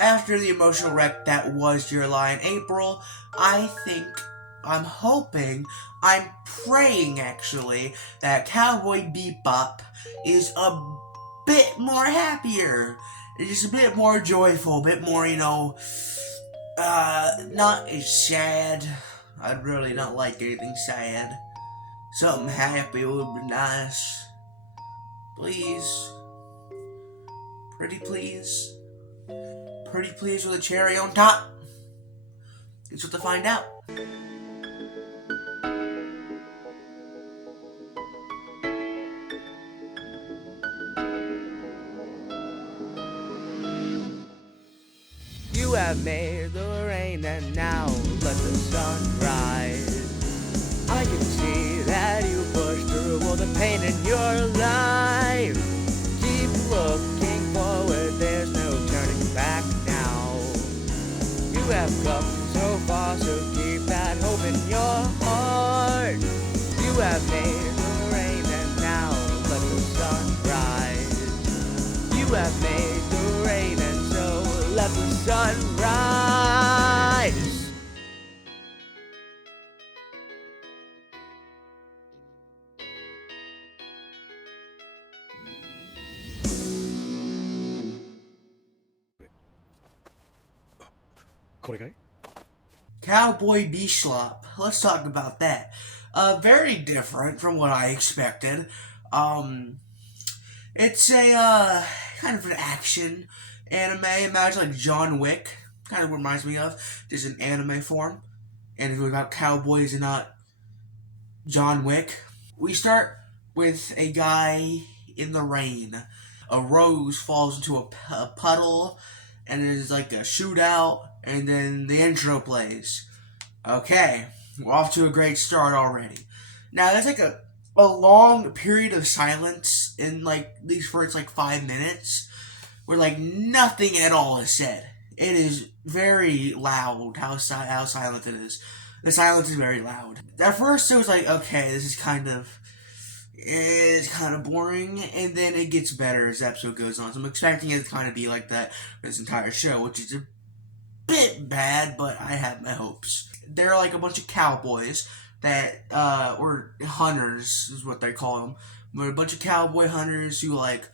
After the emotional wreck that was your lie in April, I'm hoping, I'm praying actually, that Cowboy Bebop is a bit more happier. It's just a bit more joyful, a bit more, not as sad. I'd really not like anything sad. Something happy would be nice. Please. Pretty please. Pretty please with a cherry on top. It's what to find out. You have made the rain and now let the sun rise. I can see that you pushed through all the pain in your life. Keep looking forward, there's no turning back now. You have come so far, so keep that hope in your heart. You have made the rain and now let the sun rise. You have made the rain and so let the sun rise. Cowboy Bebop. Let's talk about that. Very different from what I expected. It's a kind of an action anime. Imagine like John Wick. Kind of reminds me of just an anime form, and it's about cowboys and not John Wick. We start with a guy in the rain. A rose falls into a puddle, and there's like a shootout, and then the intro plays. Okay, we're off to a great start already. Now there's like a long period of silence in like these first like 5 minutes where like nothing at all is said. It is very loud how silent it is. The silence is very loud. At first it was like, okay, this is kind of boring, and then it gets better as the episode goes on. So I'm expecting it to kind of be like that for this entire show, which is a bit bad, but I have my hopes. They're like a bunch of cowboys that, or hunters is what they call them. But a bunch of cowboy hunters who like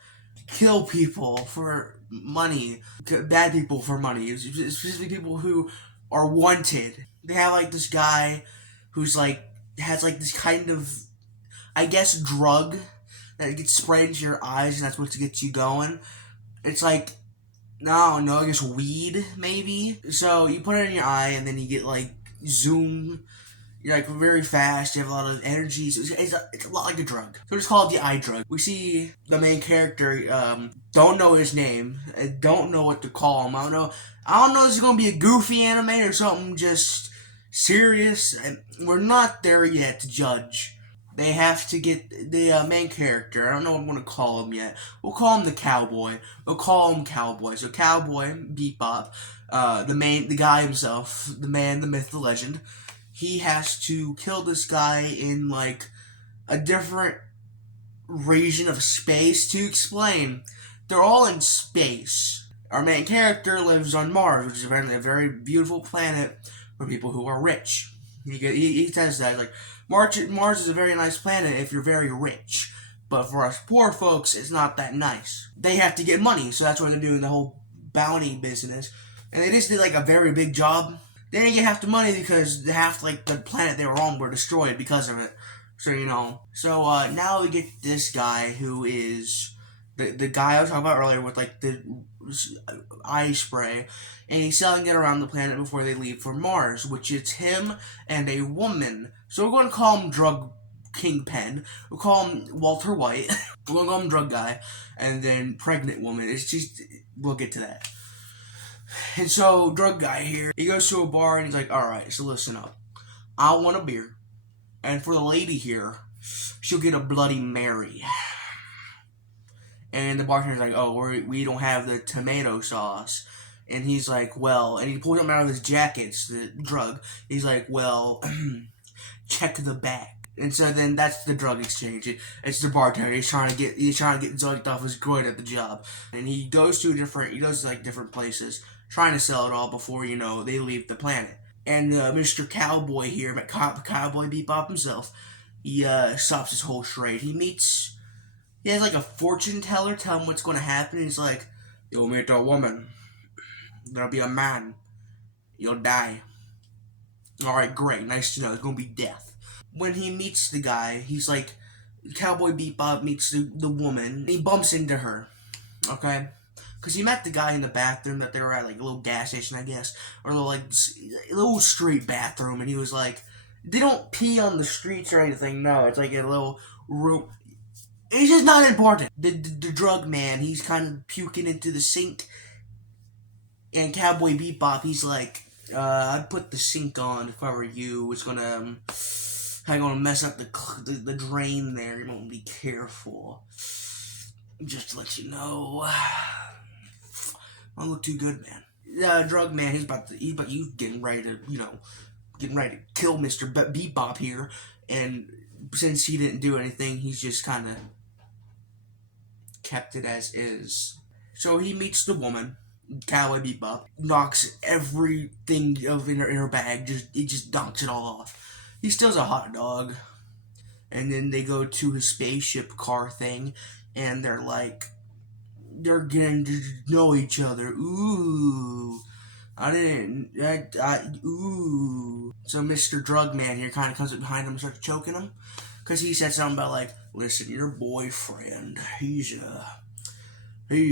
kill people for money, bad people for money, specifically people who are wanted. They have like this guy who's like, has like this kind of, I guess, drug that gets sprayed into your eyes, and that's what gets you going. It's like, no, I guess weed, maybe. So you put it in your eye, and then you get like zoom. You're like very fast. You have a lot of energy. So it's a lot like a drug. So it's called the eye drug. We see the main character. Don't know his name. I don't know what to call him. I don't know if this is gonna be a goofy anime or something just serious. We're not there yet to judge. They have to get the main character. I don't know what I'm going to call him yet. We'll call him the cowboy. We'll call him Cowboy. So Cowboy Bebop, the guy himself, the man, the myth, the legend. He has to kill this guy in like a different region of space. To explain, they're all in space. Our main character lives on Mars, which is apparently a very beautiful planet for people who are rich. He says that, like, Mars is a very nice planet if you're very rich, but for us poor folks, it's not that nice. They have to get money, so that's why they're doing the whole bounty business. And they just did like a very big job. They didn't get half the money because half like the planet they were on were destroyed because of it. So So now we get this guy who is the guy I was talking about earlier with like the eye spray, and he's selling it around the planet before they leave for Mars, which is him and a woman. So we're going to call him Drug Kingpin. We'll call him Walter White. We're going to call him Drug Guy, and then Pregnant Woman. It's just, we'll get to that. And so Drug Guy here, he goes to a bar and he's like, all right, so listen up. I want a beer, and for the lady here, she'll get a Bloody Mary. And the bartender's like, oh, we don't have the tomato sauce. And he's like, well, and he pulls him out of his jacket, it's the drug. He's like, well, check the back. And so then that's the drug exchange. It's the bartender. He's trying to get drugged off his good at the job, and he goes to different places, trying to sell it all before they leave the planet. And Mr. Cowboy here, Cowboy Bebop himself, he stops his whole charade. He has like a fortune teller tell him what's going to happen. He's like, "You'll meet a woman. There'll be a man. You'll die." All right, great, nice to know. It's going to be death. When he meets the guy, he's like, Cowboy Bebop meets the woman. He bumps into her, okay? Because he met the guy in the bathroom that they were at, like a little gas station, I guess, or a little street bathroom, and he was like, they don't pee on the streets or anything. No, it's like a little room. It's just not important. The drug man, he's kind of puking into the sink, and Cowboy Bebop, he's like, I'd put the sink on if I were you. It's gonna mess up the drain there. You won't be careful. Just to let you know, I don't look too good, man. The drug man, he's getting ready to kill Mr. Bebop here, and since he didn't do anything, he's just kind of kept it as is. So he meets the woman. Cowboy Bebop knocks everything in her bag. He just knocks it all off. He steals a hot dog, and then they go to his spaceship car thing, and they're getting to know each other. Ooh, ooh. So Mr. Drugman here kind of comes up behind him and starts choking him, because he said something about like, listen, your boyfriend, he's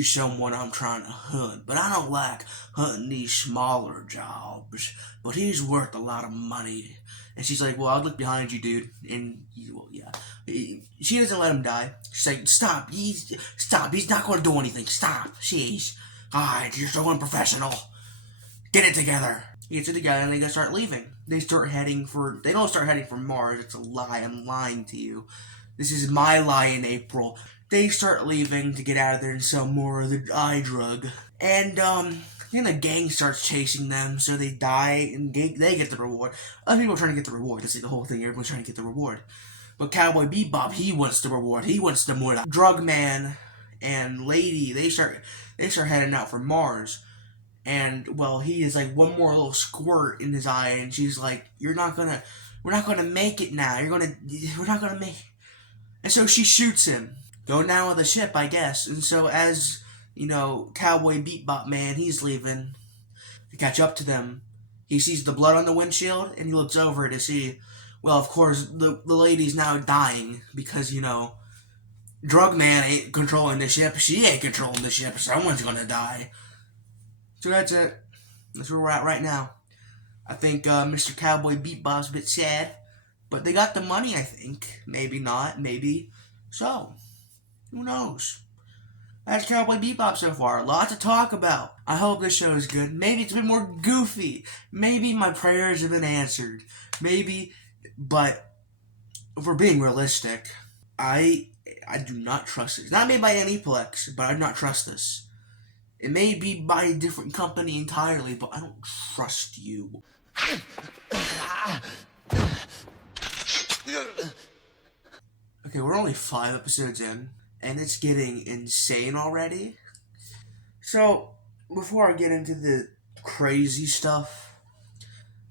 someone I'm trying to hunt, but I don't like hunting these smaller jobs, but he's worth a lot of money. And she's like, well, I'll look behind you, dude. And, she doesn't let him die. She's like, stop, he's not going to do anything, stop, jeez. God, you're so unprofessional. Get it together. He gets it together and they start leaving. They don't start heading for Mars. It's a lie, I'm lying to you. This is my lie in April. They start leaving to get out of there and sell more of the eye drug. And, then the gang starts chasing them, so they die, and they get the reward. Other people are trying to get the reward. That's like the whole thing. Everyone's trying to get the reward. But Cowboy Bebop, he wants the reward. He wants the more. Drug man and lady, they start heading out for Mars. And, well, he is like one more little squirt in his eye, and she's like, we're not gonna make it now. We're not gonna make it. And so she shoots him. Go down with the ship, I guess. And so as, Cowboy Bebop man, he's leaving to catch up to them. He sees the blood on the windshield, and he looks over to see, well, of course, the lady's now dying because, drug man ain't controlling the ship. She ain't controlling the ship. Someone's gonna die. So that's it. That's where we're at right now. I think Mr. Cowboy Bebop's a bit sad, but they got the money, I think. Maybe not, maybe. So, who knows? That's Cowboy Bebop so far. A lot to talk about. I hope this show is good. Maybe it's been more goofy. Maybe my prayers have been answered. Maybe, but if we're being realistic, I do not trust it. It's not made by Aniplex, but I do not trust this. It may be by a different company entirely, but I don't trust you. Okay, we're only 5 episodes in, and it's getting insane already. So, before I get into the crazy stuff,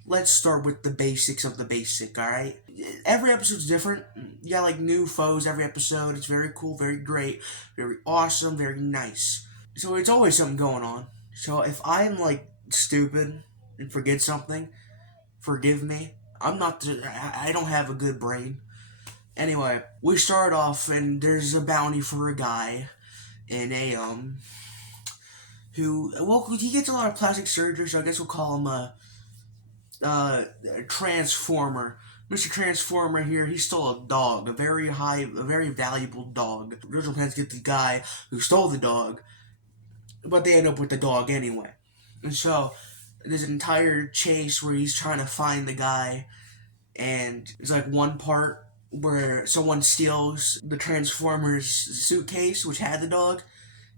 let's start with the basics of the basic, alright? Every episode's different. You got, like, new foes every episode. It's very cool, very great, very awesome, very nice. So, it's always something going on. So, if I'm, like, stupid and forget something, forgive me. I don't have a good brain. Anyway, we start off, and there's a bounty for a guy in a, he gets a lot of plastic surgery, so I guess we'll call him a Transformer. Mr. Transformer here, he stole a dog, a very valuable dog. The original plans to get the guy who stole the dog, but they end up with the dog anyway. And so, there's an entire chase where he's trying to find the guy, and there's like one part where someone steals the Transformers suitcase, which had the dog,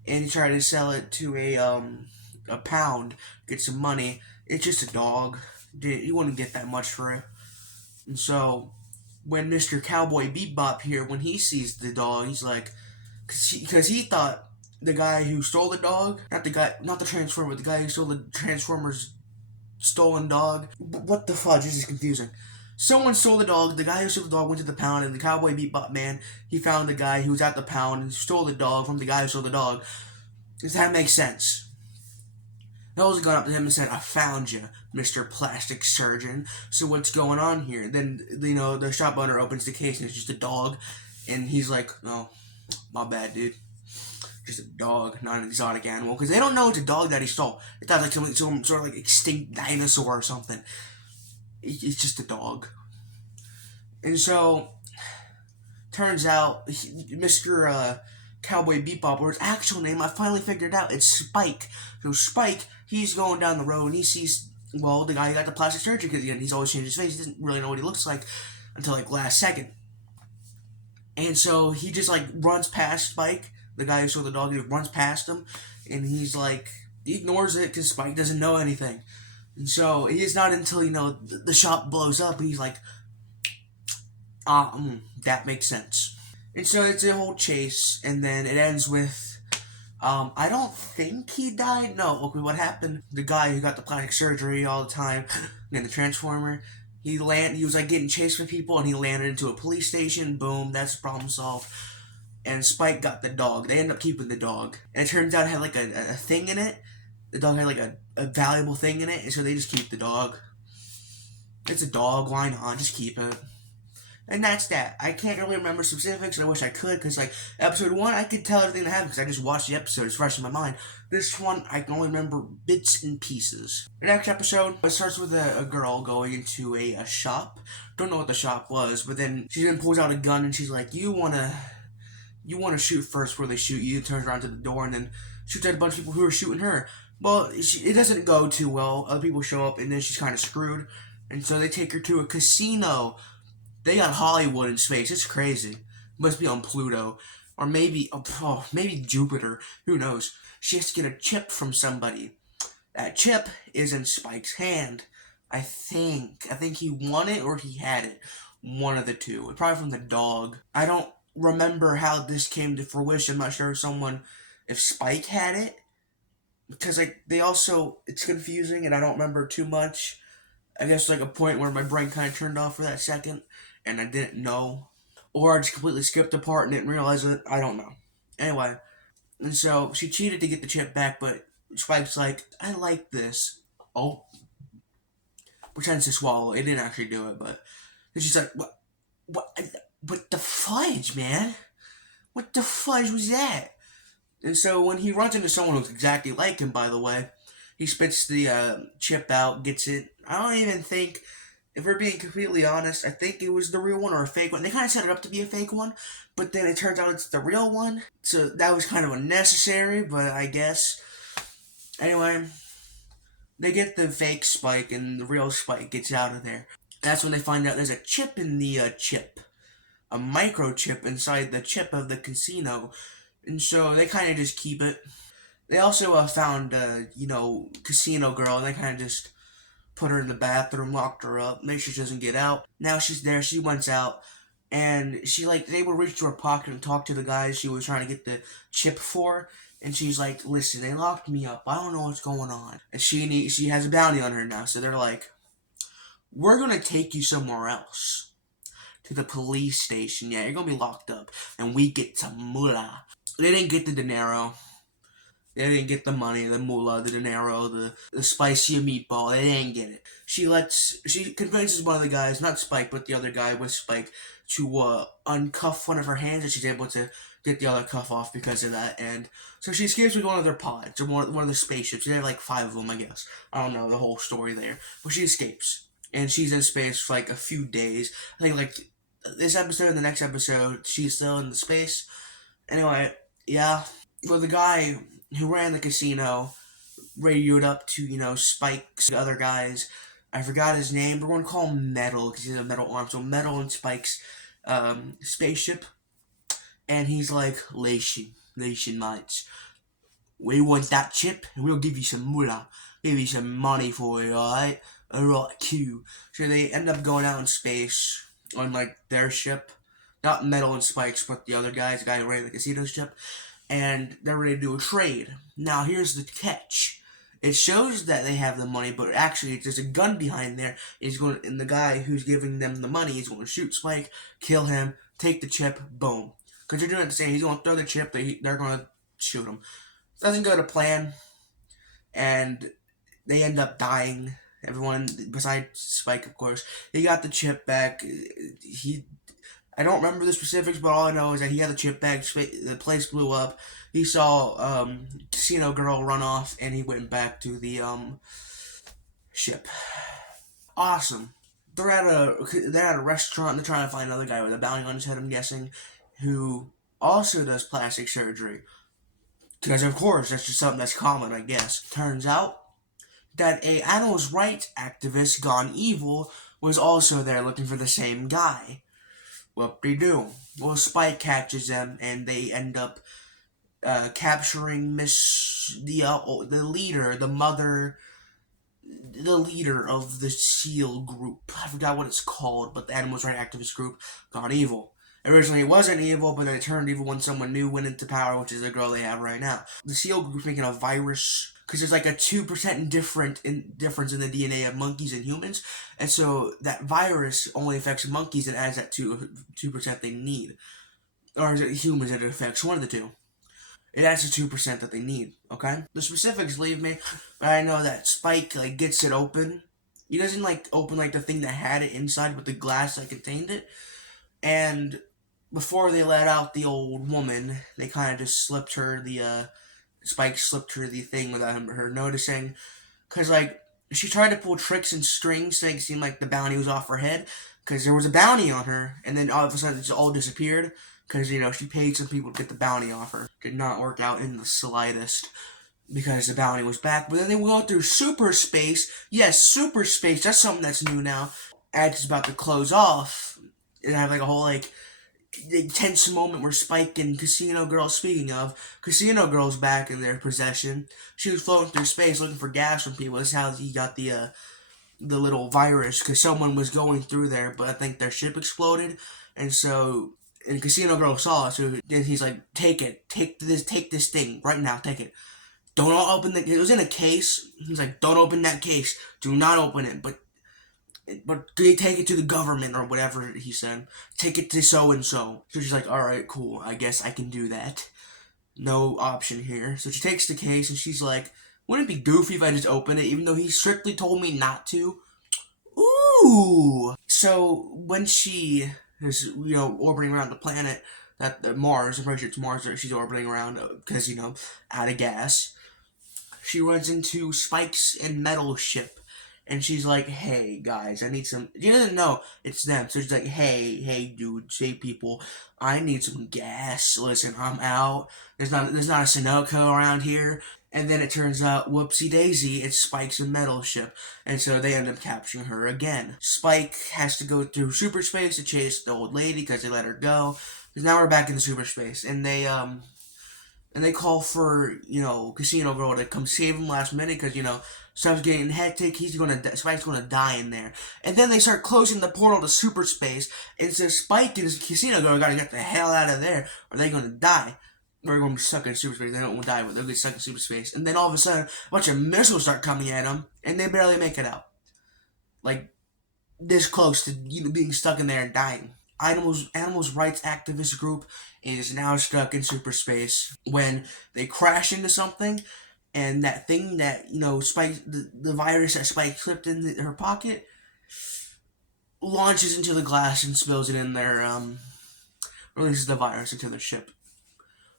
and he tried to sell it to a pound, get some money. It's just a dog. You wouldn't get that much for it. And so, when Mr. Cowboy Bebop here, when he sees the dog, he's like, because he thought the guy who stole the dog, not the Transformer, the guy who stole the Transformers stolen dog. What the fudge? This is confusing. Someone stole the dog. The guy who stole the dog went to the pound, and the Cowboy Bebop man, he found the guy who was at the pound and stole the dog from the guy who stole the dog. Does that make sense? Knowles got up to him and said, "I found you, Mr. Plastic Surgeon. So what's going on here?" Then, the shop owner opens the case and it's just a dog. And he's like, "Oh, my bad, dude. Just a dog, not an exotic animal." Because they don't know it's a dog that he stole. They thought like some sort of like extinct dinosaur or something. It's just a dog. And so, turns out, Mr. Cowboy Bebop, or his actual name, I finally figured out, it's Spike. So Spike, he's going down the road and he sees, well, the guy who got the plastic surgery, because again, he's always changed his face. He doesn't really know what he looks like until like last second. And so he just like runs past Spike, the guy who stole the dog. He runs past him, and he's like, he ignores it because Spike doesn't know anything. And so it's not until the shop blows up, and he's like, that makes sense. And so it's a whole chase, and then it ends with, I don't think he died. No, okay, what happened? The guy who got the plastic surgery all the time, and the Transformer, he was like getting chased by people, and he landed into a police station. Boom, that's the problem solved. And Spike got the dog. They ended up keeping the dog, and it turns out it had like a thing in it. The dog had like a valuable thing in it, and so they just keep the dog. It's a dog, why not? Just keep it. And that's that. I can't really remember specifics, and I wish I could, because like episode 1, I could tell everything that happened because I just watched the episode. It's fresh in my mind. This one, I can only remember bits and pieces. The next episode, it starts with a girl going into a shop. Don't know what the shop was, but then she then pulls out a gun and she's like, you wanna shoot first before they shoot you. Turns around to the door and then shoots at a bunch of people who are shooting her. Well, it doesn't go too well. Other people show up and then she's kind of screwed. And so they take her to a casino. They got Hollywood in space. It's crazy. Must be on Pluto. Or maybe Jupiter. Who knows? She has to get a chip from somebody. That chip is in Spike's hand. I think he won it or he had it. One of the two. Probably from the dog. I don't remember how this came to fruition. I'm not sure if Spike had it. Because it's confusing and I don't remember too much. I guess like a point where my brain kind of turned off for that second and I didn't know. Or I just completely skipped a part and didn't realize it. I don't know. Anyway, and so she cheated to get the chip back, but Spike's like, I like this. Oh. Pretends to swallow. It didn't actually do it, but and she's like, what the fudge, man? What the fudge was that? And so when he runs into someone who's exactly like him, by the way, he spits the chip out, gets it. I don't even think, if we're being completely honest, I think it was the real one or a fake one. They kind of set it up to be a fake one, but then it turns out it's the real one. So that was kind of unnecessary, but I guess. Anyway, they get the fake Spike and the real Spike gets out of there. That's when they find out there's a chip in the chip. A microchip inside the chip of the casino. And so they kind of just keep it. They also found, casino girl, and they kind of just put her in the bathroom, locked her up, make sure she doesn't get out. Now she's there, she went out, and they would reach to her pocket and talk to the guys she was trying to get the chip for, and she's like, listen, they locked me up, I don't know what's going on. And she has a bounty on her now, so they're like, we're gonna take you somewhere else. To the police station, yeah, you're gonna be locked up, and we get some moolah. They didn't get the dinero. They didn't get the money, the moolah, the dinero, the spicy meatball. They didn't get it. She convinces one of the guys, not Spike, but the other guy with Spike, to uncuff one of her hands, and she's able to get the other cuff off because of that. And so she escapes with one of their pods, or one of the spaceships. They have like 5 of them, I guess. I don't know the whole story there, but she escapes, and she's in space for like a few days. I think like this episode and the next episode, she's still in the space. Anyway, yeah. Well, the guy who ran the casino radioed up to, Spike's other guys. I forgot his name. We're going to call him Metal because he has a metal arm. So Metal and Spike's spaceship. And he's like, Lation mates. We want that chip and we'll give you some moolah. Give you some money for it, alright? Alright, cool. So they end up going out in space. on like their ship. Not Metal and Spikes, but the other guys, the guy who ran the casino ship. And they're ready to do a trade. Now, here's the catch. It shows that they have the money, but actually, there's a gun behind there. And the guy who's giving them the money is going to shoot Spike, kill him, take the chip, boom. Because they're doing it the same. He's going to throw the chip, they're going to shoot him. Doesn't go to plan, and they end up dying. Everyone besides Spike, of course. He got the chip back. I don't remember the specifics, but all I know is that he got the chip back. The place blew up. He saw Casino Girl run off, and he went back to the ship. Awesome. They're at a restaurant. And they're trying to find another guy with a bounty on his head, I'm guessing, who also does plastic surgery. Because of course, that's just something that's common, I guess. Turns out that a animals rights activist gone evil was also there looking for the same guy. Whoop-de-doo. Well, Spike catches them, and they end up capturing the leader, the leader of the SEAL group. I forgot what it's called, but the Animals Rights Activist group got evil. Originally, it wasn't evil, but then it turned evil when someone new went into power, which is the girl they have right now. The SEAL group's making a virus because there's like a 2% difference in the DNA of monkeys and humans, and so that virus only affects monkeys and adds that 2% they need. Or is it humans that it affects? One of the two. It adds the 2% that they need, okay? The specifics leave me, but I know that Spike, like, gets it open. He doesn't, like, open, like, the thing that had it inside with the glass that contained it. And before they let out the old woman, they kind of just slipped her Spike slipped her the thing without her noticing. Because, like, she tried to pull tricks and strings to make it seem like the bounty was off her head. Because there was a bounty on her, and then all of a sudden it all disappeared. Because, she paid some people to get the bounty off her. Did not work out in the slightest. Because the bounty was back. But then they go through super space. Yes, super space. That's something that's new now. As it's about to close off. And I have, like, a whole, like, tense moment where Spike and Casino Girl, speaking of, Casino Girl's back in their possession. She was floating through space looking for gas from people. That's how he got the little virus. Because someone was going through there, but I think their ship exploded. And Casino Girl saw it, so then he's like, take this thing, right now, take it. Don't open it was in a case, he's like, don't open that case, do not open it, but they take it to the government, or whatever he said, take it to so-and-so. So she's like, alright, cool, I guess I can do that. No option here. So she takes the case, and she's like, wouldn't it be goofy if I just open it, even though he strictly told me not to? Ooh! So, when she is, orbiting around the planet, Mars, I'm pretty sure it's Mars that she's orbiting around, because, out of gas, she runs into Spike's and Metal ship, and she's like, hey, guys, I need some, she doesn't know it's them, so she's like, hey, dude, say people, I need some gas, listen, I'm out, there's not a Sunoco around here. And then it turns out, whoopsie daisy, it's Spike's and Metal ship. And so they end up capturing her again. Spike has to go through super space to chase the old lady because they let her go. Because now we're back in the super space. And they call for, Casino Girl to come save him last minute because, stuff's getting hectic. Spike's gonna die in there. And then they start closing the portal to super space. And so Spike and Casino Girl gotta get the hell out of there or they're gonna die. We're going to be stuck in super space. They don't want to die, but they'll get stuck in super space. And then all of a sudden, a bunch of missiles start coming at them, and they barely make it out. Like, this close to being stuck in there and dying. Animals rights activist group is now stuck in super space when they crash into something, and that thing that, Spike, the virus that Spike slipped in her pocket, launches into the glass and spills it in their, releases the virus into their ship.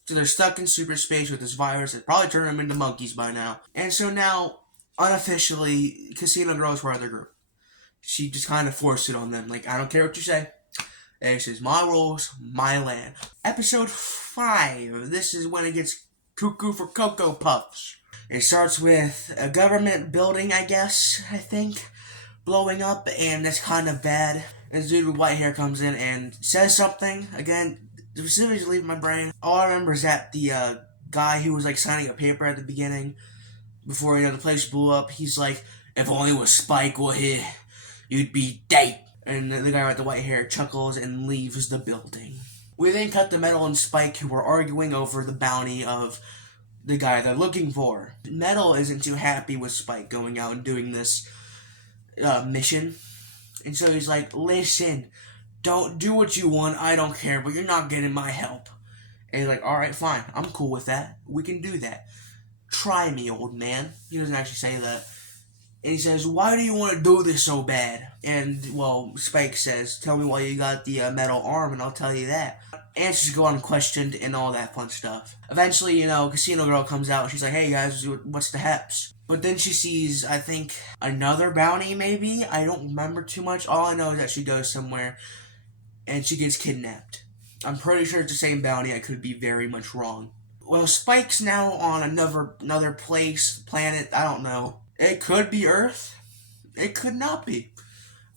So they're stuck in super space with this virus that probably turned them into monkeys by now. And so now, unofficially, Casino Girl is part of their group. She just kind of forced it on them. Like, I don't care what you say. This is my rules, my land. Episode 5. This is when it gets cuckoo for Cocoa Puffs. It starts with a government building, I think, blowing up, and that's kind of bad. And this dude with white hair comes in and says something. Again, the specifics leave my brain. All I remember is that the guy who was like signing a paper at the beginning, before the place blew up, he's like, "If only was Spike were here, you'd be dead." And the guy with the white hair chuckles and leaves the building. We then cut to Metal and Spike, who are arguing over the bounty of the guy they're looking for. Metal isn't too happy with Spike going out and doing this mission. And so he's like, listen, don't do what you want, I don't care, but you're not getting my help. And he's like, alright, fine, I'm cool with that. We can do that. Try me, old man. He doesn't actually say that. And he says, why do you want to do this so bad? And, well, Spike says, tell me why you got the metal arm and I'll tell you that. Answers go unquestioned and all that fun stuff. Eventually, Casino Girl comes out and she's like, hey guys, what's the heps? But then she sees, I think, another bounty maybe? I don't remember too much. All I know is that she goes somewhere and she gets kidnapped. I'm pretty sure it's the same bounty. I could be very much wrong. Well, Spike's now on another place, planet, I don't know. It could be Earth. It could not be.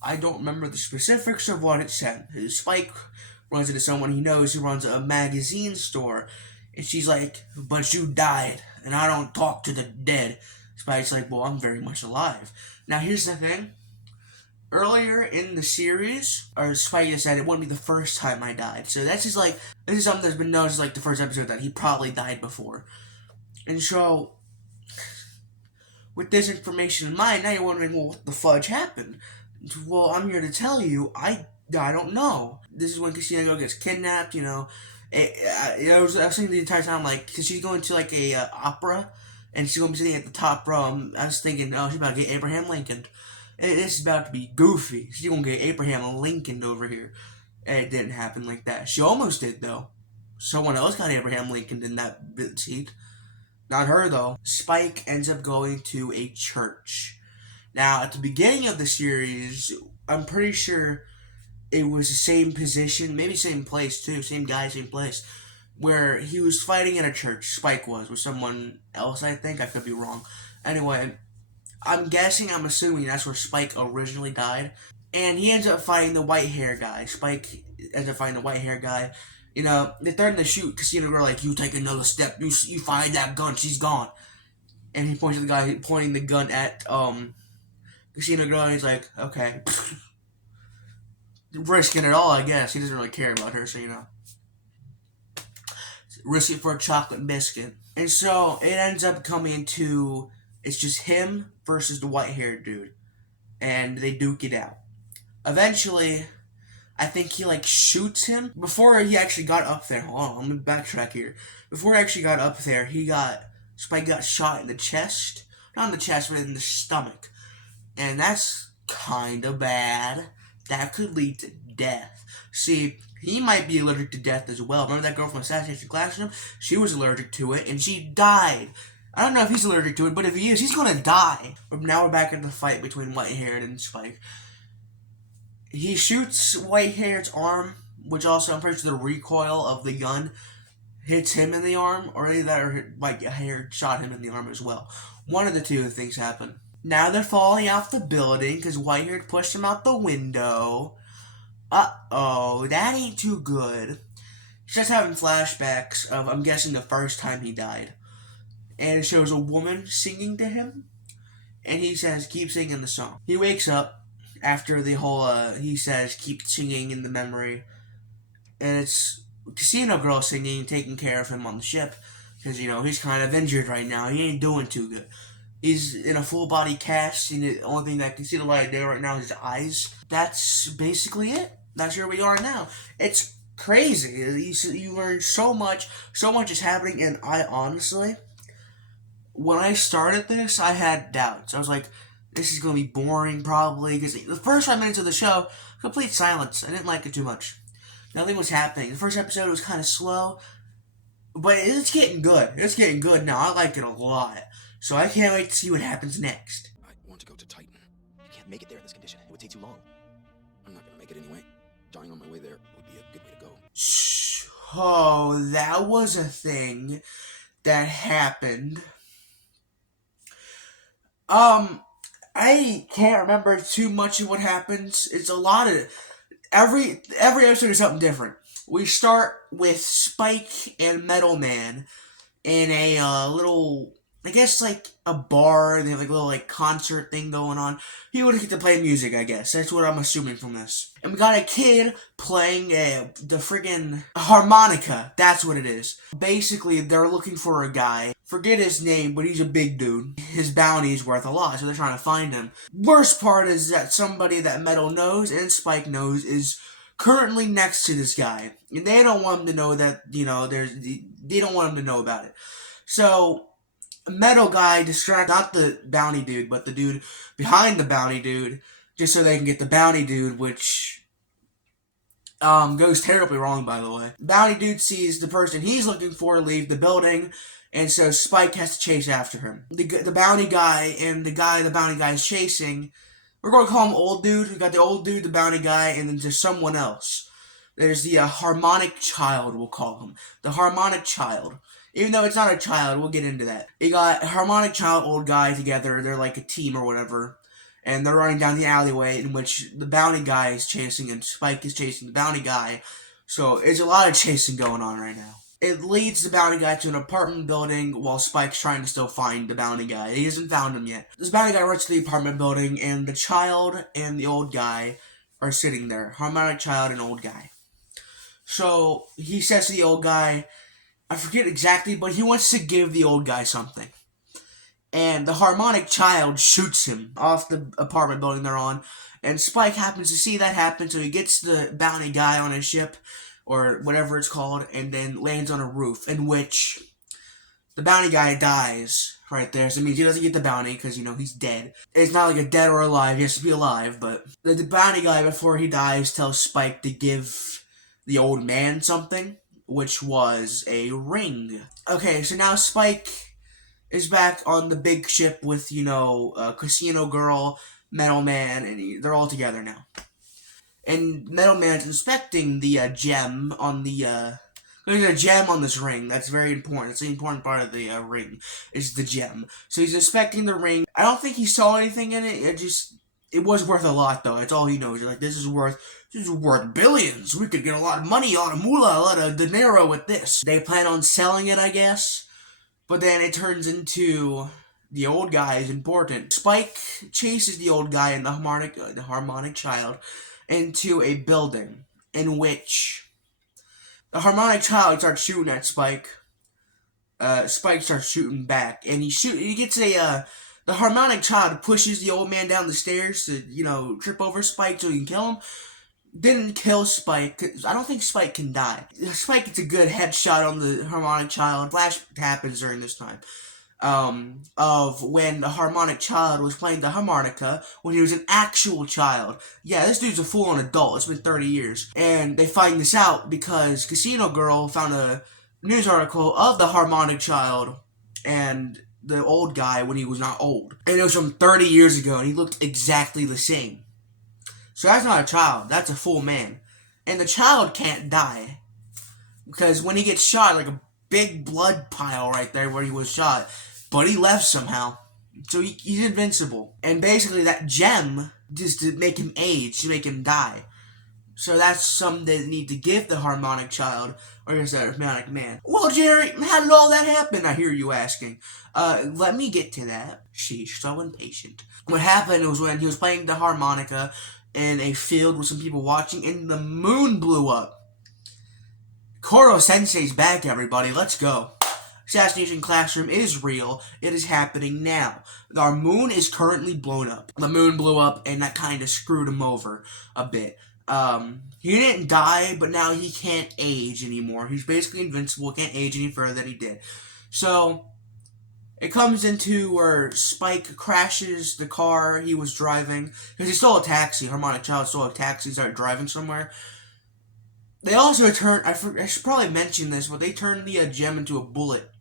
I don't remember the specifics of what it said. Spike runs into someone he knows who runs a magazine store. And she's like, but you died, and I don't talk to the dead. Spike's like, well, I'm very much alive. Now, here's the thing. Earlier in the series, Spike said it wouldn't be the first time I died. So that's just like, this is something that's been known as like the first episode that he probably died before. And so, with this information in mind, now you're wondering, well, what the fudge happened? Well, I'm here to tell you, I don't know. This is when Casino Girl gets kidnapped, I was thinking the entire time, like, because she's going to, like, a opera, and she's going to be sitting at the top row. I was thinking, oh, she's about to get Abraham Lincoln. And this is about to be goofy. She's going to get Abraham Lincoln over here. And it didn't happen like that. She almost did, though. Someone else got Abraham Lincoln in that seat. Not her, though. Spike ends up going to a church. Now, at the beginning of the series, I'm pretty sure it was the same position, maybe same place, too. Same guy, same place. Where he was fighting in a church, Spike was, with someone else, I think. I could be wrong. Anyway, I'm assuming that's where Spike originally died. And he ends up fighting the white hair guy. Spike ends up fighting the white hair guy. They threaten to shoot Casino Girl, like, you take another step, you find that gun, she's gone. And he points at the guy pointing the gun at, Casino Girl, and he's like, okay. Risking it all, I guess. He doesn't really care about her, so, risk it for a chocolate biscuit. And so, it ends up coming to, it's just him versus the white-haired dude. And they duke it out. Eventually, I think he, shoots him. Before he actually got up there, hold on, let me backtrack here. Before he actually got up there, Spike got shot in the chest. Not in the chest, but in the stomach. And that's kinda bad. That could lead to death. See, he might be allergic to death as well. Remember that girl from Assassination Classroom? She was allergic to it, and she died. I don't know if he's allergic to it, but if he is, he's gonna die. But now we're back in the fight between White-Haired and Spike. He shoots White-Haired's arm, which also, I'm pretty sure the recoil of the gun hits him in the arm, or either that or White-Haired shot him in the arm as well. One of the two things happen. Now they're falling off the building, because White-Haired pushed him out the window. Uh-oh, that ain't too good. He's just having flashbacks of, I'm guessing, the first time he died. And it shows a woman singing to him, and he says, keep singing the song. He wakes up after the whole, he says, keep singing in the memory. And it's Casino Girl singing, taking care of him on the ship. Because, he's kind of injured right now. He ain't doing too good. He's in a full body cast, and the only thing that can see the light of day right now is his eyes. That's basically it. That's where we are now. It's crazy. You learn so much. So much is happening, and I honestly, when I started this, I had doubts. I was like, this is going to be boring, probably, because the first 5 minutes of the show, complete silence. I didn't like it too much. Nothing was happening. The first episode was kind of slow, but it's getting good. It's getting good now. I like it a lot. So I can't wait to see what happens next. I want to go to Titan. You can't make it there in this condition. It would take too long. I'm not going to make it anyway. Dying on my way there would be a good way to go. Oh, that was a thing that happened. I can't remember too much of what happens. It's a lot of... Every episode is something different. We start with Spike and Metal Man in a little I guess, like, a bar, and they have, like, a little, like, concert thing going on. He would get to play music, I guess. That's what I'm assuming from this. And we got a kid playing the friggin' harmonica. That's what it is. Basically, they're looking for a guy. Forget his name, but he's a big dude. His bounty is worth a lot, so they're trying to find him. Worst part is that somebody that Metal knows and Spike knows is currently next to this guy. And they don't want him to know that, you know, they don't want him to know about it. So Metal guy distract not the bounty dude, but the dude behind the bounty dude, just so they can get the bounty dude, which goes terribly wrong, by the way. Bounty dude sees the person he's looking for leave the building, and so Spike has to chase after him. The bounty guy and the guy the bounty guy is chasing, we're going to call him old dude. We got the old dude, the bounty guy, and then there's someone else. There's the harmonic child, we'll call him. The harmonic child. Even though it's not a child, we'll get into that. You got harmonic child, old guy together. They're like a team or whatever. And they're running down the alleyway in which the bounty guy is chasing and Spike is chasing the bounty guy. So there's a lot of chasing going on right now. It leads the bounty guy to an apartment building while Spike's trying to still find the bounty guy. He hasn't found him yet. This bounty guy runs to the apartment building and the child and the old guy are sitting there. Harmonic child and old guy. So he says to the old guy, I forget exactly, but he wants to give the old guy something. And the harmonic child shoots him off the apartment building they're on. And Spike happens to see that happen, so he gets the bounty guy on his ship, or whatever it's called, and then lands on a roof, in which the bounty guy dies right there. So it means he doesn't get the bounty, because, you know, he's dead. It's not like a dead or alive, he has to be alive, but the bounty guy, before he dies, tells Spike to give the old man something, which was a ring. Okay, so now Spike is back on the big ship with, you know, Casino Girl, Metal Man, and they're all together now. And Metal Man's inspecting the gem on the, there's a gem on this ring. That's very important. It's the important part of the ring, is the gem. So he's inspecting the ring. I don't think he saw anything in it. It was worth a lot, though. That's all he knows. He's like, this is worth billions. We could get a lot of money, a lot of moolah, a lot of dinero with this. They plan on selling it, I guess. But then it turns into the old guy is important. Spike chases the old guy and the harmonic child into a building in which the harmonic child starts shooting at Spike. Spike starts shooting back, and he gets the harmonic child pushes the old man down the stairs to, you know, trip over Spike so he can kill him. Didn't kill Spike, 'cause I don't think Spike can die. Spike gets a good headshot on the harmonic child. Flash happens during this time. Of when the harmonic child was playing the harmonica when he was an actual child. Yeah, this dude's a full-on adult. It's been 30 years. And they find this out because Casino Girl found a news article of the harmonic child and the old guy when he was not old. And it was from 30 years ago, and he looked exactly the same. So that's not a child. That's a full man. And the child can't die. Because when he gets shot, like a big blood pile right there where he was shot. But he left somehow. So he's invincible. And basically that gem, just to make him age, to make him die. So that's something they need to give the harmonic child, or just a harmonic man. Well, Jerry, how did all that happen? I hear you asking. Let me get to that. Sheesh, so impatient. What happened was when he was playing the harmonica in a field with some people watching, and the moon blew up. Koro Sensei's back, everybody. Let's go. Assassination Classroom is real. It is happening now. Our moon is currently blown up. The moon blew up, and that kind of screwed him over a bit. He didn't die, but now he can't age anymore. He's basically invincible, can't age any further than he did. So it comes into where Spike crashes the car he was driving, because he stole a taxi. Harmonic Child stole a taxi, started driving somewhere. They also turned, I should probably mention this, but they turned the gem into a bullet.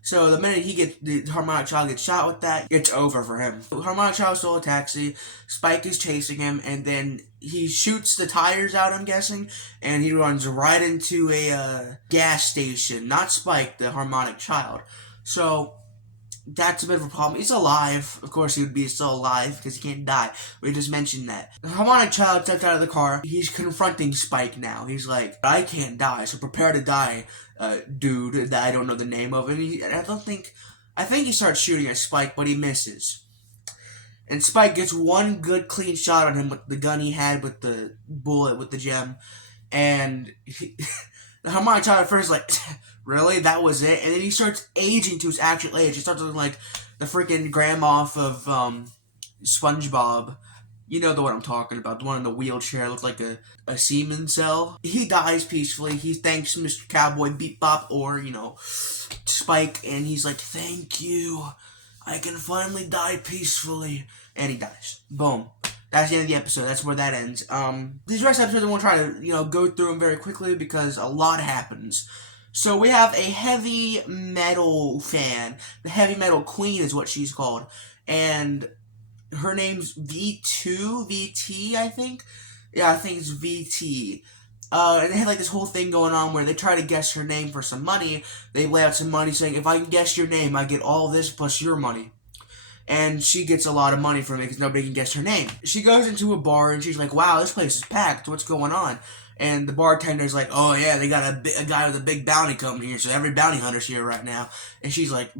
So the minute the Harmonic Child gets shot with that, it's over for him. Harmonic Child stole a taxi, Spike is chasing him, and then he shoots the tires out, I'm guessing, and he runs right into a gas station. Not Spike, the Harmonic Child. So that's a bit of a problem. He's alive. Of course, he would be still alive because he can't die. We just mentioned that. The Harmonic Child steps out of the car. He's confronting Spike now. He's like, I can't die, so prepare to die, dude, that I don't know the name of. And I I think he starts shooting at Spike, but he misses. And Spike gets one good clean shot on him with the gun he had with the bullet, with the gem. And the harmonic child at first is like, really? That was it? And then he starts aging to his actual age. He starts looking like the freaking grandma of SpongeBob. You know the one I'm talking about. The one in the wheelchair looked like a semen cell. He dies peacefully. He thanks Mr. Cowboy Bebop, or, Spike. And he's like, thank you. I can finally die peacefully. And he dies. Boom. That's the end of the episode. That's where that ends. These rest episodes I won't try to, go through them very quickly because a lot happens. So we have a heavy metal fan. The heavy metal queen is what she's called. And her name's VT, I think? Yeah, I think it's VT. And they had like this whole thing going on where they try to guess her name for some money. They lay out some money saying, if I can guess your name, I get all this plus your money. And she gets a lot of money from it because nobody can guess her name. She goes into a bar and she's like, wow, this place is packed. What's going on? And the bartender's like, oh yeah, they got a guy with a big bounty coming here, so every bounty hunter's here right now. And she's like,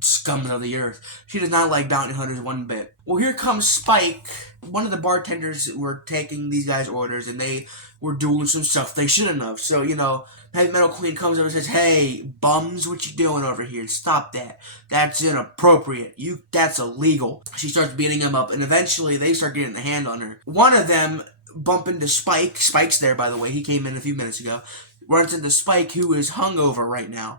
scum of the earth. She does not like bounty hunters one bit. Well, here comes Spike. One of the bartenders were taking these guys' orders, and they were doing some stuff they shouldn't have. So, Heavy Metal Queen comes over and says, hey, bums, what you doing over here? Stop that. That's inappropriate. That's illegal. She starts beating him up, and eventually they start getting the hand on her. One of them bump into Spike. Spike's there, by the way. He came in a few minutes ago. Runs into Spike, who is hungover right now.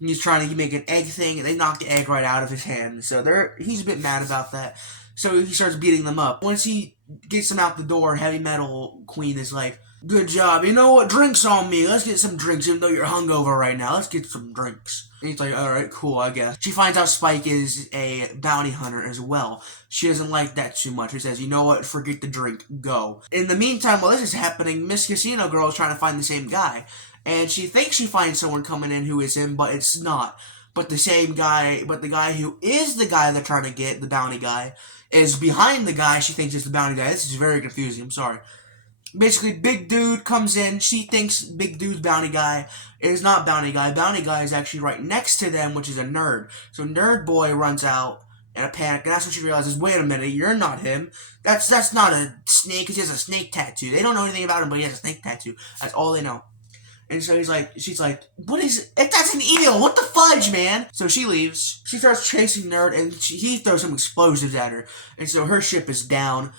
He's trying to make an egg thing, and they knock the egg right out of his hand. So he's a bit mad about that. So he starts beating them up. Once he gets them out the door, Heavy Metal Queen is like, good job. You know what? Drinks on me. Let's get some drinks, even though you're hungover right now. Let's get some drinks. And he's like, alright, cool, I guess. She finds out Spike is a bounty hunter as well. She doesn't like that too much. She says, you know what? Forget the drink. Go. In the meantime, while this is happening, Miss Casino Girl is trying to find the same guy. And she thinks she finds someone coming in who is him, but it's not. But the guy who is the guy they're trying to get, the bounty guy, is behind the guy she thinks is the bounty guy. This is very confusing. I'm sorry. Basically, big dude comes in. She thinks big dude's bounty guy. It is not bounty guy. Bounty guy is actually right next to them, which is a nerd. So nerd boy runs out in a panic, and that's when she realizes, wait a minute, you're not him. That's not a snake, because he has a snake tattoo. They don't know anything about him, but he has a snake tattoo. That's all they know. And so she's like, what is it? That's an eel. What the fudge, man? So she leaves. She starts chasing Nerd, and he throws some explosives at her. And so her ship is down.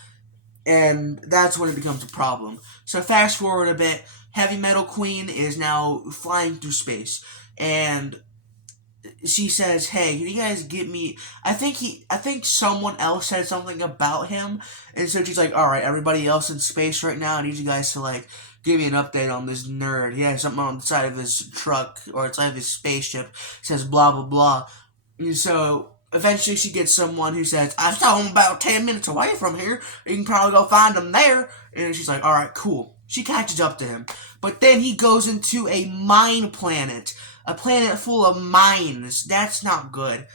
And that's when it becomes a problem. So fast forward a bit, Heavy Metal Queen is now flying through space. And she says, hey, can you guys get me... I think someone else said something about him. And so she's like, alright, everybody else in space right now, I need you guys to, give me an update on this nerd. He has something on the side of his truck, or the side of his spaceship. It says blah, blah, blah. And so... eventually she gets someone who says, I saw him about 10 minutes away from here. You can probably go find him there. And she's like, alright, cool. She catches up to him. But then he goes into a mine planet. A planet full of mines. That's not good.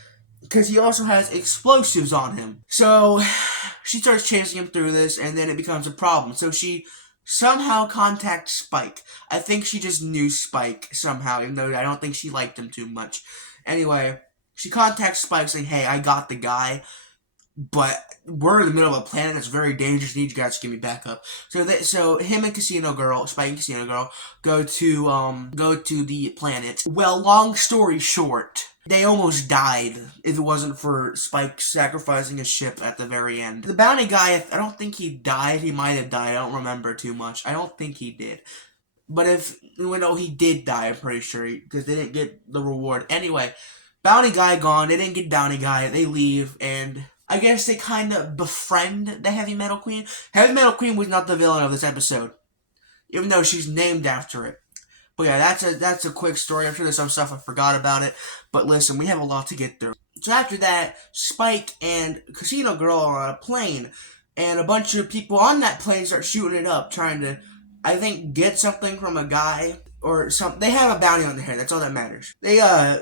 Because he also has explosives on him. So, she starts chasing him through this, and then it becomes a problem. So she somehow contacts Spike. I think she just knew Spike somehow, even though I don't think she liked him too much. Anyway... she contacts Spike saying, hey, I got the guy, but we're in the middle of a planet that's very dangerous. I need you guys to give me backup. So him and Casino Girl, Spike and Casino Girl, go to the planet. Well, long story short, they almost died if it wasn't for Spike sacrificing his ship at the very end. The bounty guy, I don't think he died. He might have died. I don't remember too much. I don't think he did. But he did die, I'm pretty sure, because they didn't get the reward. Anyway, bounty guy gone. They didn't get bounty guy. They leave, and I guess they kind of befriend the Heavy Metal Queen. Heavy Metal Queen was not the villain of this episode, even though she's named after it. But yeah, that's a quick story. I'm sure there's some stuff I forgot about it. But listen, we have a lot to get through. So after that, Spike and Casino Girl are on a plane, and a bunch of people on that plane start shooting it up, trying to, I think, get something from a guy. Or something. They have a bounty on their head. That's all that matters. They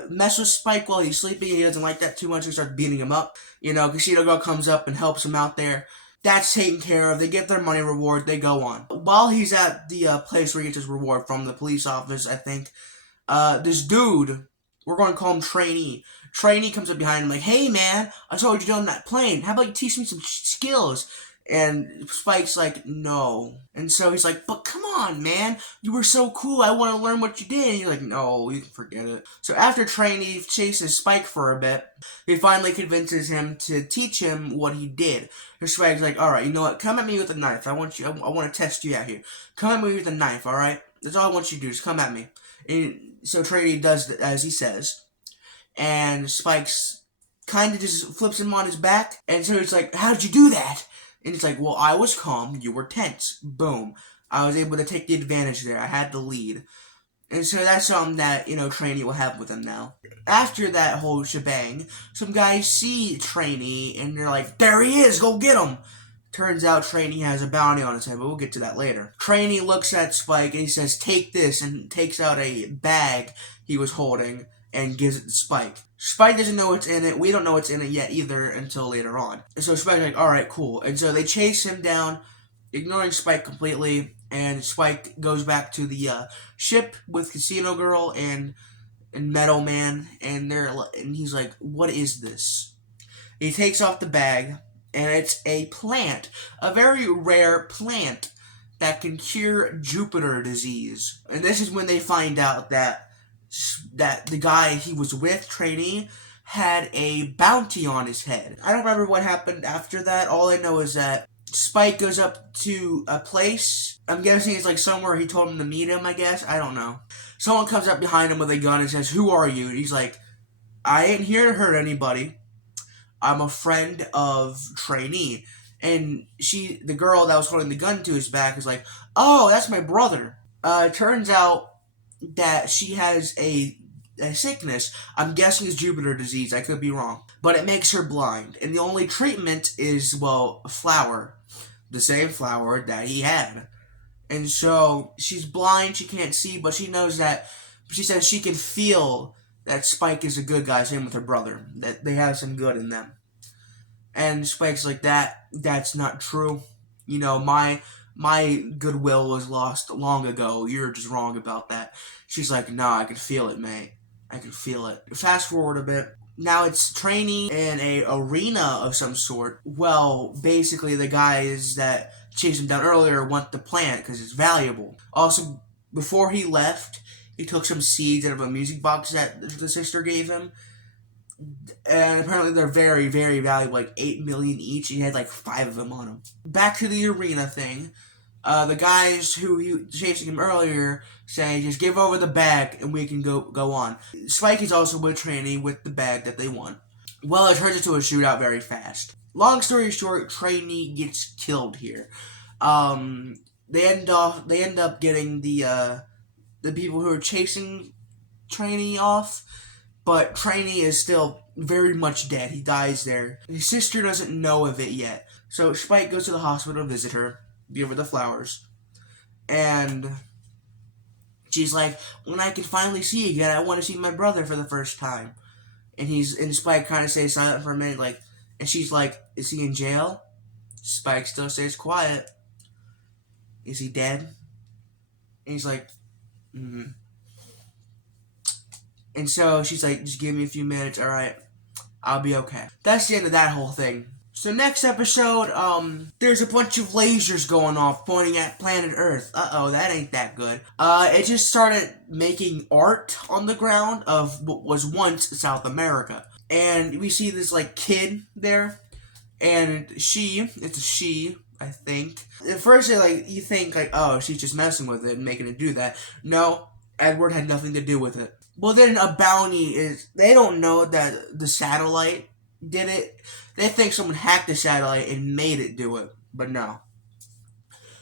mess with Spike while he's sleeping. He doesn't like that too much. They start beating him up. Casino Girl comes up and helps him out there. That's taken care of. They get their money reward. They go on. While he's at the place where he gets his reward from the police office, I think, this dude We're going to call him Trainee. Trainee comes up behind him like, hey man, I saw what you did on that plane. How about you teach me some skills? And Spike's like, no. And so he's like, but come on, man. You were so cool. I want to learn what you did. And he's like, no, you can forget it. So after Trainee chases Spike for a bit, he finally convinces him to teach him what he did. And Spike's like, all right, you know what? Come at me with a knife. I want to test you out here. Come at me with a knife, all right? That's all I want you to do. Just come at me. And so Trainee does as he says. And Spike's kind of just flips him on his back. And so he's like, how'd you do that? And it's like, well, I was calm, you were tense. Boom. I was able to take the advantage there. I had the lead. And so that's something that, Trainee will have with him now. After that whole shebang, some guys see Trainee, and they're like, there he is, go get him. Turns out Trainee has a bounty on his head, but we'll get to that later. Trainee looks at Spike, and he says, take this, and takes out a bag he was holding, and gives it to Spike. Spike doesn't know what's in it. We don't know what's in it yet either until later on. And so Spike's like, alright, cool. And so they chase him down, ignoring Spike completely. And Spike goes back to the ship with Casino Girl and Metal Man. And he's like, what is this? He takes off the bag. And it's a plant. A very rare plant that can cure Jupiter disease. And this is when they find out that the guy he was with, Trainee, had a bounty on his head. I don't remember what happened after that. All I know is that Spike goes up to a place. I'm guessing it's like somewhere he told him to meet him, I guess. I don't know. Someone comes up behind him with a gun and says, who are you? And he's like, I ain't here to hurt anybody. I'm a friend of Trainee. And the girl that was holding the gun to his back is like, oh, that's my brother. It turns out that she has a sickness. I'm guessing it's Jupiter disease. I could be wrong. But it makes her blind. And the only treatment is, a flower. The same flower that he had. And so she's blind. She can't see. But she knows that. She says she can feel that Spike is a good guy. Same with her brother. That they have some good in them. And Spike's like, that's not true. My goodwill was lost long ago. You're just wrong about that. She's like, nah, I can feel it, mate. I can feel it. Fast forward a bit. Now it's Trainee in a arena of some sort. Well, basically the guys that chased him down earlier want the plant because it's valuable. Also, before he left, he took some seeds out of a music box that the sister gave him. And apparently they're very, very valuable, like 8 million each. He had like 5 of them on him. Back to the arena thing. The guys who he was chasing him earlier say, just give over the bag and we can go on. Spike is also with Trainee with the bag that they want. Well, it turns into a shootout very fast. Long story short, Trainee gets killed here. They end up getting the people who are chasing Trainee off. But Trainee is still very much dead. He dies there. His sister doesn't know of it yet. So Spike goes to the hospital to visit her, give her the flowers. And she's like, when I can finally see you again, I want to see my brother for the first time. And Spike kind of stays silent for a minute, and she's like, is he in jail? Spike still stays quiet. Is he dead? And he's like, mm-hmm. And so she's like, just give me a few minutes, alright? I'll be okay. That's the end of that whole thing. So next episode, there's a bunch of lasers going off pointing at planet Earth. Uh-oh, that ain't that good. It just started making art on the ground of what was once South America. And we see this, kid there. And it's a she, I think. At first, you think, oh, she's just messing with it and making it do that. No, Edward had nothing to do with it. Well, then a bounty is... They don't know that the satellite did it. They think someone hacked the satellite and made it do it. But no.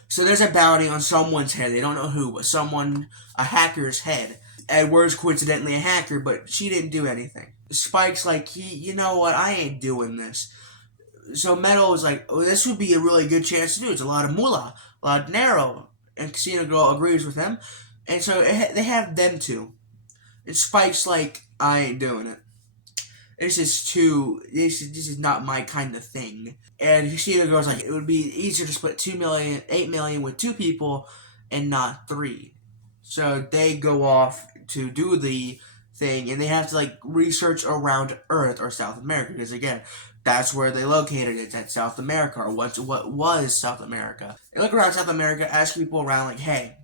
So there's a bounty on someone's head. They don't know who, but a hacker's head. Edward's coincidentally a hacker, but she didn't do anything. Spike's like, you know what? I ain't doing this. So Metal is like, oh, this would be a really good chance to do. It's a lot of moolah, a lot of dinero. And Casino Girl agrees with him. And so they have them two. And Spike's like, I ain't doing it. This is not my kind of thing. And Casino Girl's like, it would be easier to split 8 million with 2 people and not 3. So they go off to do the thing, and they have to like research around Earth or South America, because again, that's where they located it, at South America, or what was South America. They look around South America, ask people around like, hey,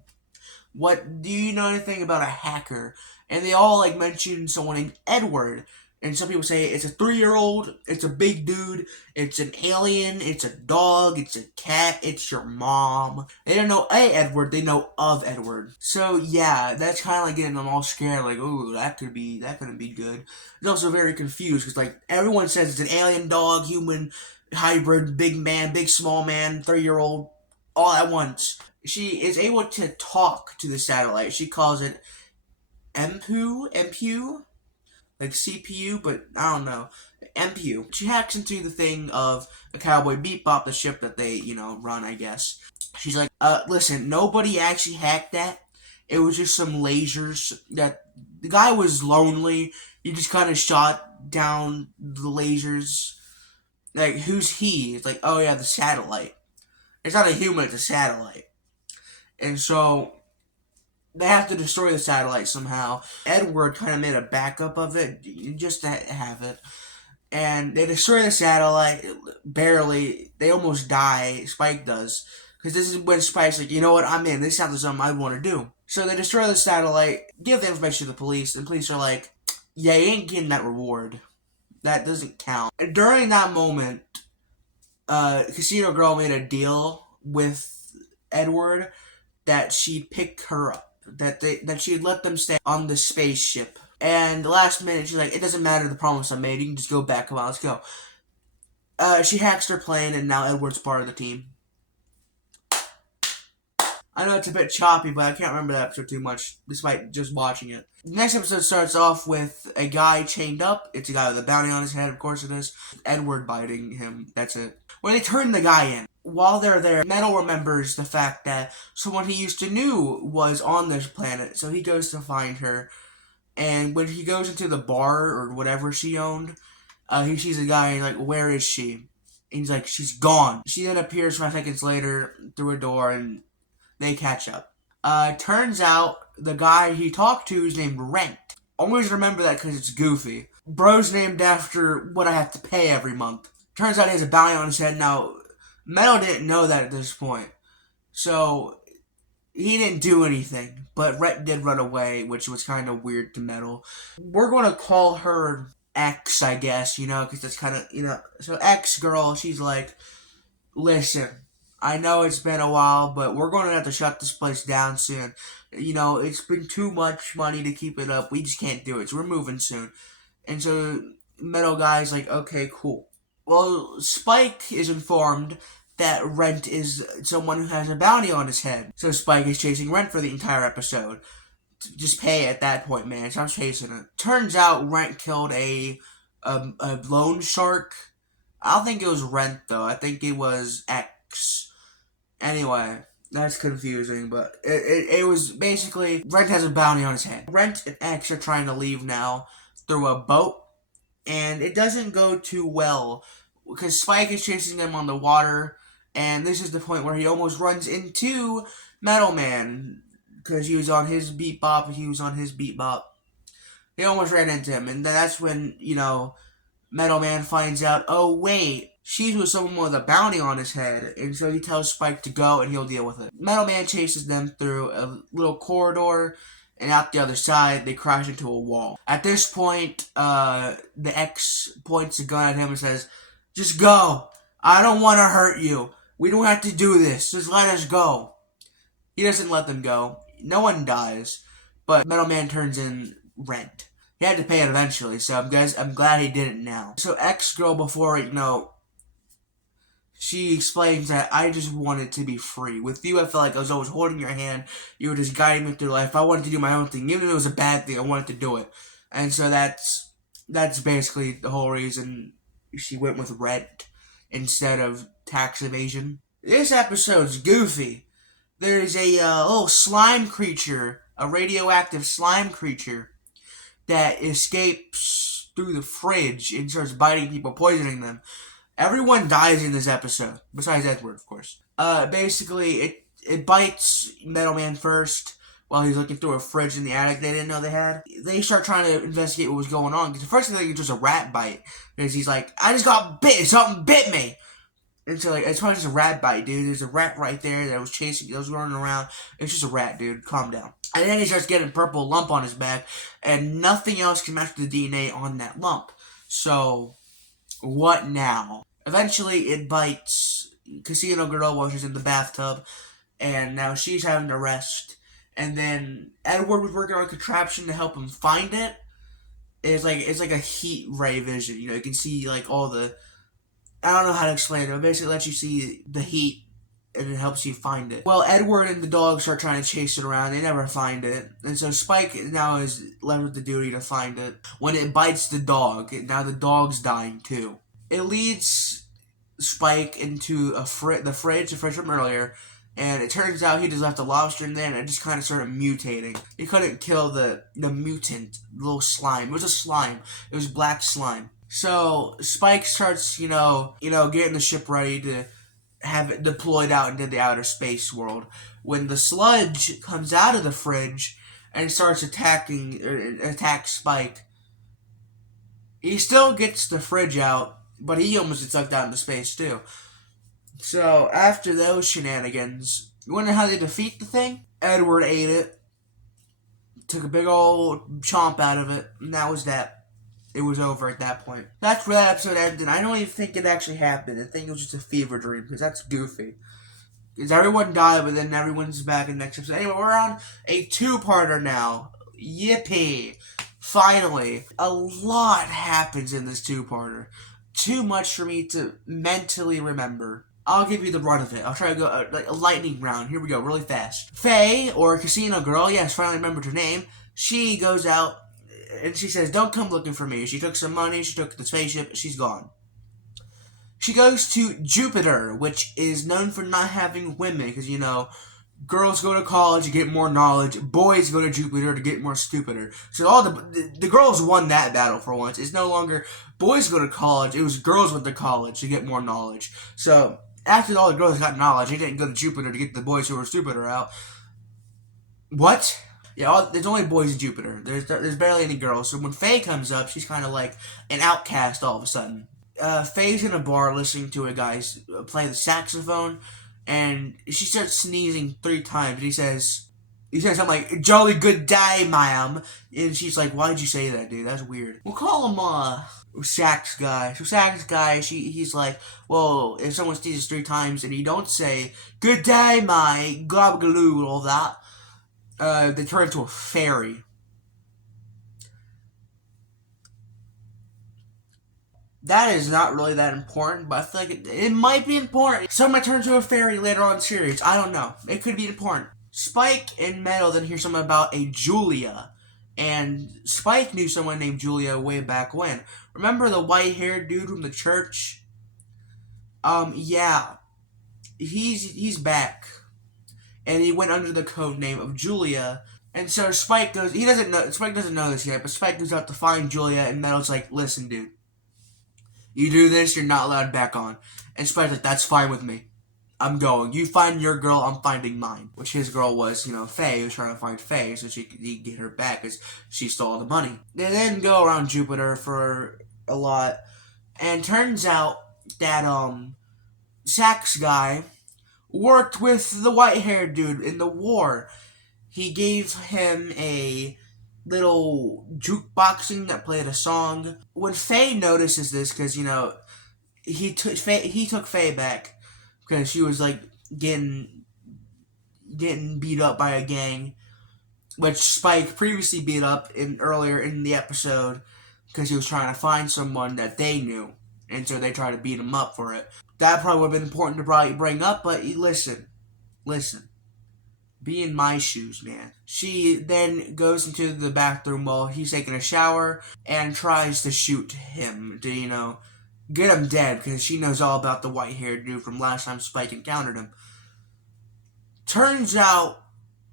what do you know anything about a hacker? And they all like mention someone named Edward. And some people say it's a 3-year-old, it's a big dude, it's an alien, it's a dog, it's a cat, it's your mom. They don't know a Edward, they know of Edward. So yeah, that's kind of like getting them all scared, like, ooh, that couldn't be good. They're also very confused, because like, everyone says it's an alien, dog, human, hybrid, big man, big small man, 3-year-old, all at once. She is able to talk to the satellite. She calls it MPU, like CPU, but I don't know. MPU. She hacks into the thing of a Cowboy Bebop, the ship that they, run, I guess. She's like, listen, nobody actually hacked that. It was just some lasers that, the guy was lonely. He just kind of shot down the lasers. Like, who's he? It's like, oh yeah, the satellite. It's not a human, it's a satellite. And so, they have to destroy the satellite somehow. Edward kind of made a backup of it, just to have it. And they destroy the satellite, barely. They almost die, Spike does. Because this is when Spike's like, you know what, I'm in. This sounds like something I want to do. So they destroy the satellite, give the information to the police, and the police are like, yeah, you ain't getting that reward. That doesn't count. And during that moment, Casino Girl made a deal with Edward that she'd pick her up. That she'd let them stay on the spaceship. And the last minute, she's like, it doesn't matter the promise I made, you can just go back, come on, let's go. She hacks her plane, and now Edward's part of the team. I know it's a bit choppy, but I can't remember that episode too much, despite just watching it. The next episode starts off with a guy chained up. It's a guy with a bounty on his head, of course it is. Edward biting him, that's it. When they turn the guy in, while they're there, Metal remembers the fact that someone he used to know was on this planet, so he goes to find her. And when he goes into the bar, or whatever she owned, he sees a guy, and he's like, where is she? And he's like, she's gone. She then appears 5 seconds later through a door, and they catch up. Turns out, the guy he talked to is named Rent. Always remember that because it's goofy. Bro's named after what I have to pay every month. Turns out he has a bounty on his head. Now, Metal didn't know that at this point. So, he didn't do anything. But Rhett did run away, which was kind of weird to Metal. We're going to call her X, I guess, because that's kind of, So, X girl, she's like, listen, I know it's been a while, but we're going to have to shut this place down soon. It's been too much money to keep it up. We just can't do it. So, we're moving soon. And so, Metal Guy's like, okay, cool. Well, Spike is informed that Rent is someone who has a bounty on his head. So Spike is chasing Rent for the entire episode. Just pay at that point, man. Stop chasing it. Turns out Rent killed a loan shark. I don't think it was Rent, though. I think it was X. Anyway, that's confusing, but it was basically Rent has a bounty on his head. Rent and X are trying to leave now through a boat. And it doesn't go too well, because Spike is chasing them on the water, and this is the point where he almost runs into Metal Man, because he was on his Bebop, He almost ran into him, and that's when, Metal Man finds out, oh wait, she's with someone with a bounty on his head, and so he tells Spike to go, and he'll deal with it. Metal Man chases them through a little corridor, and out the other side, they crash into a wall. At this point, the X points a gun at him and says, just go. I don't want to hurt you. We don't have to do this. Just let us go. He doesn't let them go. No one dies. But Metal Man turns in Rent. He had to pay it eventually, so I'm glad he did it now. So X-Girl, before, she explains that I just wanted to be free. With you, I felt like I was always holding your hand. You were just guiding me through life. I wanted to do my own thing. Even if it was a bad thing, I wanted to do it. And so that's basically the whole reason she went with Rent instead of tax evasion. This episode's goofy. There's a little slime creature, a radioactive slime creature, that escapes through the fridge and starts biting people, poisoning them. Everyone dies in this episode, besides Edward, of course. Basically, it bites Metal Man first, while he's looking through a fridge in the attic they didn't know they had. They start trying to investigate what was going on, because the first thing they think it's just a rat bite. Because he's like, I just got bit, something bit me. And so, like, it's probably just a rat bite, dude. There's a rat right there that was chasing, that was running around. It's just a rat, dude. Calm down. And then he starts getting a purple lump on his back, and nothing else can match the DNA on that lump. So, what now? Eventually, it bites Casino Girl while she's in the bathtub, and now she's having to rest. And then Edward was working on a contraption to help him find it. It's like a heat ray vision. You know, you can see like all the, I don't know how to explain it, but basically it lets you see the heat and it helps you find it. Well, Edward and the dog start trying to chase it around. They never find it. And so Spike now is left with the duty to find it. When it bites the dog, now the dog's dying too. It leads Spike into the fridge from earlier, and it turns out he just left a lobster in there, and it just kind of started mutating. He couldn't kill the mutant, little slime. It was a slime. It was black slime. So Spike starts, getting the ship ready to have it deployed out into the outer space world. When the sludge comes out of the fridge and starts attacks Spike, he still gets the fridge out, but he almost gets sucked out into space too. So, after those shenanigans, you wonder how they defeat the thing? Edward ate it, took a big old chomp out of it, and that was that. It was over at that point. That's where that episode ended. I don't even think it actually happened. I think it was just a fever dream, because that's goofy. Because everyone died, but then everyone's back in the next episode. Anyway, we're on a two-parter now. Yippee! Finally. A lot happens in this two-parter. Too much for me to mentally remember. I'll give you the run of it. I'll try to go like a lightning round. Here we go, really fast. Faye, or Casino Girl, yes, finally remembered her name. She goes out and she says, don't come looking for me. She took some money, she took the spaceship, she's gone. She goes to Jupiter, which is known for not having women, because, girls go to college to get more knowledge, boys go to Jupiter to get more stupider. So all the girls won that battle for once. It's no longer boys go to college, it was girls went to college to get more knowledge. So after all the girls got knowledge, they didn't go to Jupiter to get the boys who were stupider out. What? Yeah, there's only boys in Jupiter. There's barely any girls. So when Faye comes up, she's kind of like an outcast all of a sudden. Faye's in a bar listening to a guy play the saxophone, and she starts sneezing 3 times. And he says something like, "Jolly good day, ma'am." And she's like, "Why'd you say that, dude? That's weird." We'll call him Sax guy. So Sax guy, he's like, well, if someone sneezes 3 times and you don't say "good day, mate," gobgaloo, all that, they turn into a fairy. That is not really that important, but I feel like it might be important. Someone turns into a fairy later on in the series. I don't know. It could be important. Spike and Metal then hear something about a Julia. And Spike knew someone named Julia way back when. Remember the white-haired dude from the church? Yeah. He's back. And he went under the code name of Julia. And so Spike doesn't know this yet, but Spike goes out to find Julia, and Metal's like, listen, dude. You do this, you're not allowed back on. And Spike's like, that's fine with me. I'm going. You find your girl, I'm finding mine. Which his girl was, Faye. He was trying to find Faye so he could get her back because she stole all the money. They then go around Jupiter for a lot. And turns out that, Sax guy worked with the white-haired dude in the war. He gave him a little jukeboxing that played a song. When Faye notices this, because, he took Faye back. Because she was, like, getting beat up by a gang. Which Spike previously beat up earlier in the episode. Because he was trying to find someone that they knew. And so they tried to beat him up for it. That probably would have been important to probably bring up. But listen. Be in my shoes, man. She then goes into the bathroom while he's taking a shower. And tries to shoot him to, get him dead, because she knows all about the white-haired dude from last time Spike encountered him. Turns out,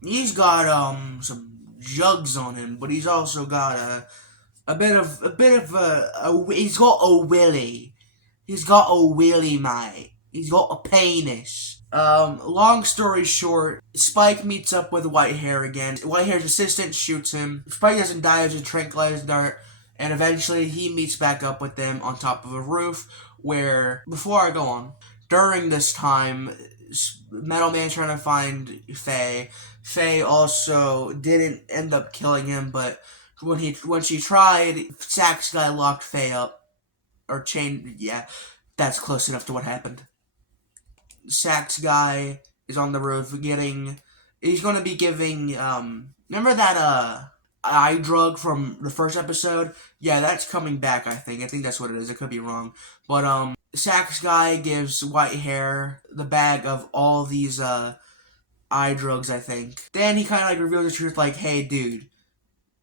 he's got, some jugs on him, but he's also got he's got a willy. He's got a willy, mate. He's got a penis. Long story short, Spike meets up with Whitehair again. Whitehair's assistant shoots him. Spike doesn't die as a tranquilizer dart, and eventually he meets back up with them on top of a roof where, before I go on, during this time, Metal Man's trying to find Faye. Faye also didn't end up killing him, but when she tried, Sax guy locked Faye up. Or chained, yeah, that's close enough to what happened. Sax guy is on the roof he's gonna be giving, remember that, eye drug from the first episode? Yeah, that's coming back, I think. I think that's what it is. I could be wrong. But, Sax guy gives Whitehair the bag of all these, eye drugs, I think. Then he kind of, like, reveals the truth, like, hey, dude,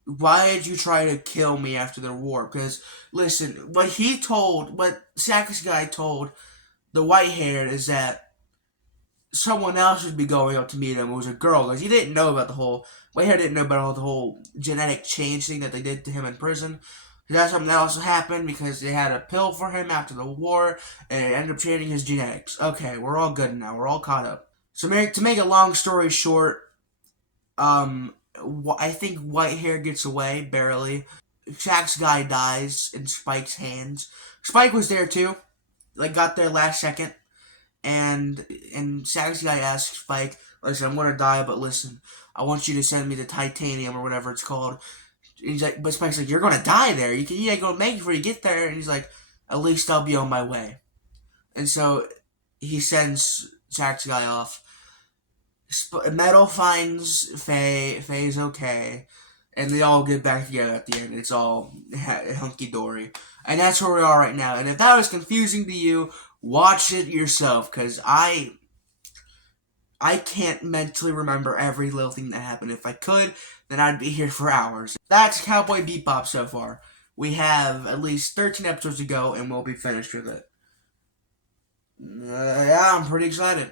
why did you try to kill me after the war? Because, listen, what Sax guy told the Whitehair is that someone else would be going up to meet him. It was a girl, because he didn't know about Whitehair didn't know about the whole genetic change thing that they did to him in prison. That's something else happened because they had a pill for him after the war, and it ended up changing his genetics. Okay, we're all good now. We're all caught up. So to make a long story short, I think Whitehair gets away, barely. Sax guy dies in Spike's hands. Spike was there too, like got there last second, and Sax guy asks Spike, listen, I'm gonna die, but listen, I want you to send me the titanium or whatever it's called. And he's like, but Spike's like, you're gonna die there. You ain't gonna make it before you get there. And he's like, at least I'll be on my way. And so he sends Sax guy off. Metal finds Faye. Faye's okay. And they all get back together at the end. It's all hunky-dory. And that's where we are right now. And if that was confusing to you, watch it yourself. Because I can't mentally remember every little thing that happened. If I could, then I'd be here for hours. That's Cowboy Bebop so far. We have at least 13 episodes to go, and we'll be finished with it. Yeah, I'm pretty excited.